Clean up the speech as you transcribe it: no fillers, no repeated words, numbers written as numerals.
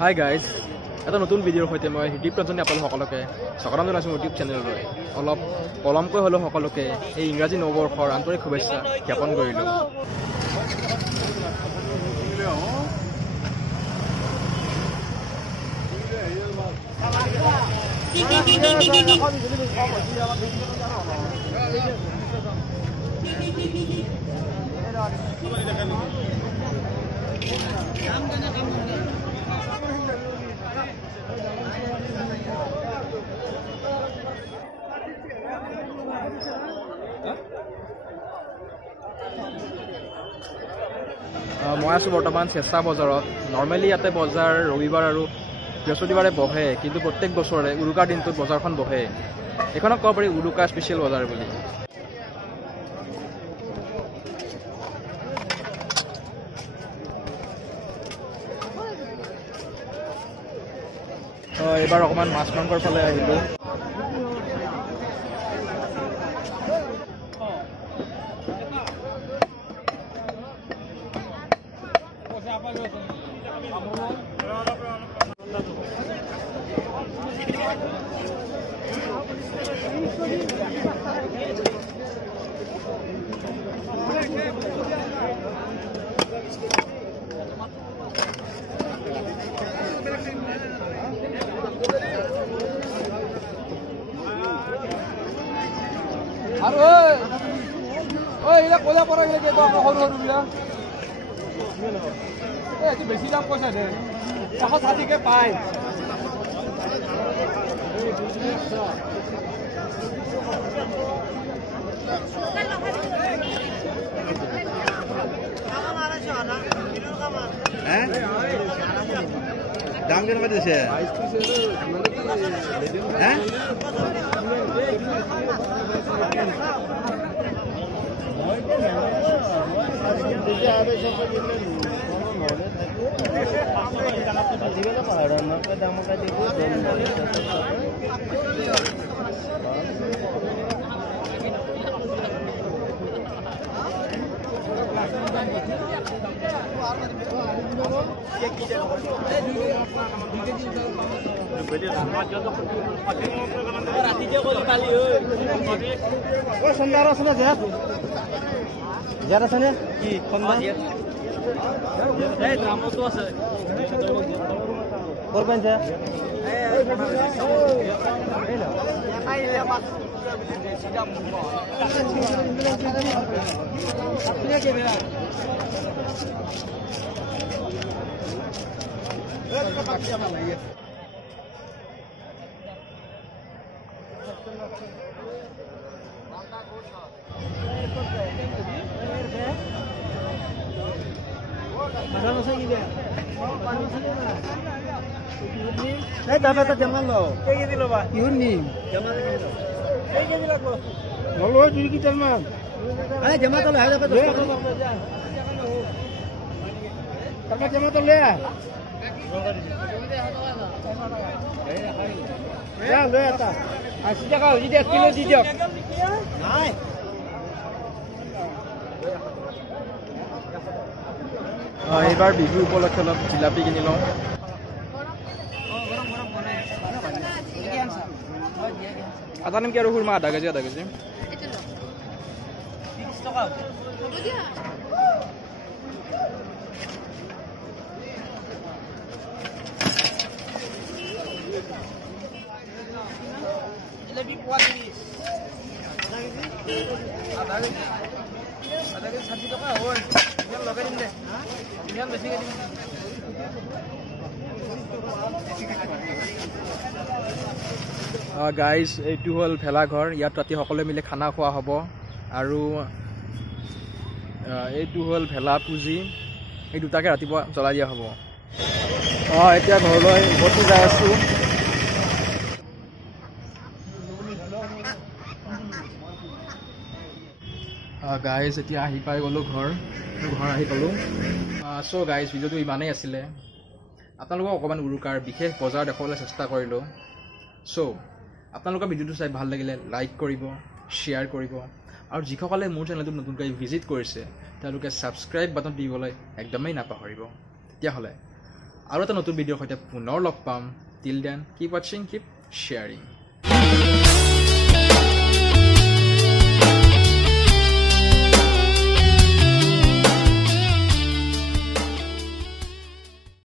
Hi guys, এটা নতুন ভিডিঅ'ৰ সৈতে মই হৃদীপ ৰঞ্জনে আপোনালোক সকলোকে স্বাগতম জনাইছোঁ ইউটিউব চেনেললৈ। অলপ পলমকৈ হ'লেও সকলোকে এই ইংৰাজী নৱবৰ্ষৰ আন্তৰিক শুভেচ্ছা জ্ঞাপন কৰিলোঁ। মই আছোঁ বৰ্তমান চেঁচা বজাৰত। নৰ্মেলি ইয়াতে বজাৰ ৰবিবাৰ আৰু বৃহস্পতিবাৰে বহে, কিন্তু প্ৰত্যেক বছৰে উৰুকাৰ দিনটোত বজাৰখন বহে। এইখনক ক'ব পাৰি উৰুকা স্পেচিয়েল বজাৰ বুলি। এইবাৰ অকণমান মাছ মাংসৰ ফালে আহিলোঁ। আৰু এইবিলাক ক'লা পৰা গ'লে সৰু সৰুবিলাক এইটো বেছি দাম কৈছে দে, 160কে পায়। দাম কেনেকুৱা দিছে? সন্ধ্যা আছে না জেট আছে নে কি? দামতো আছে করবেন যে এইবাৰ বিহু উপলক্ষে অলপ জিলাপি কিনি লওঁ। আদা নিমকি আৰু সুৰমা আধা কেজি গাইজ, এইটো হ'ল ভেলাঘৰ। ইয়াত ৰাতি সকলোৱে মিলি খানা খোৱা হ'ব। আৰু এইটো হ'ল ভেলা পুঁজি, এই দুটাকে ৰাতিপুৱা জ্বলাই দিয়া হ'ব। এতিয়া ঘৰলৈ উভতি যাই আছোঁ। গাইজ, এতিয়া আহি পাই গ'লোঁ ঘৰ আহি পালোঁ। চ' গাইজ, ভিডিঅ'টো ইমানেই আছিলে। আপোনালোকক অকণমান উৰুকাৰ বিশেষ বজাৰ দেখুৱাবলৈ চেষ্টা কৰিলোঁ। চ' আপোনালোকৰ ভিডিঅ'টো চাই ভাল লাগিলে লাইক কৰিব, শ্বেয়াৰ কৰিব, আৰু যিসকলে মোৰ চেনেলটো নতুনকৈ ভিজিট কৰিছে তেওঁলোকে ছাবস্ক্ৰাইব বাটন দিবলৈ একদমেই নাপাহৰিব। তেতিয়াহ'লে আৰু এটা নতুন ভিডিঅ'ৰ সৈতে পুনৰ লগ পাম। টিল দেন কিপ ৱাচিং, কিপ শ্বেয়াৰিং।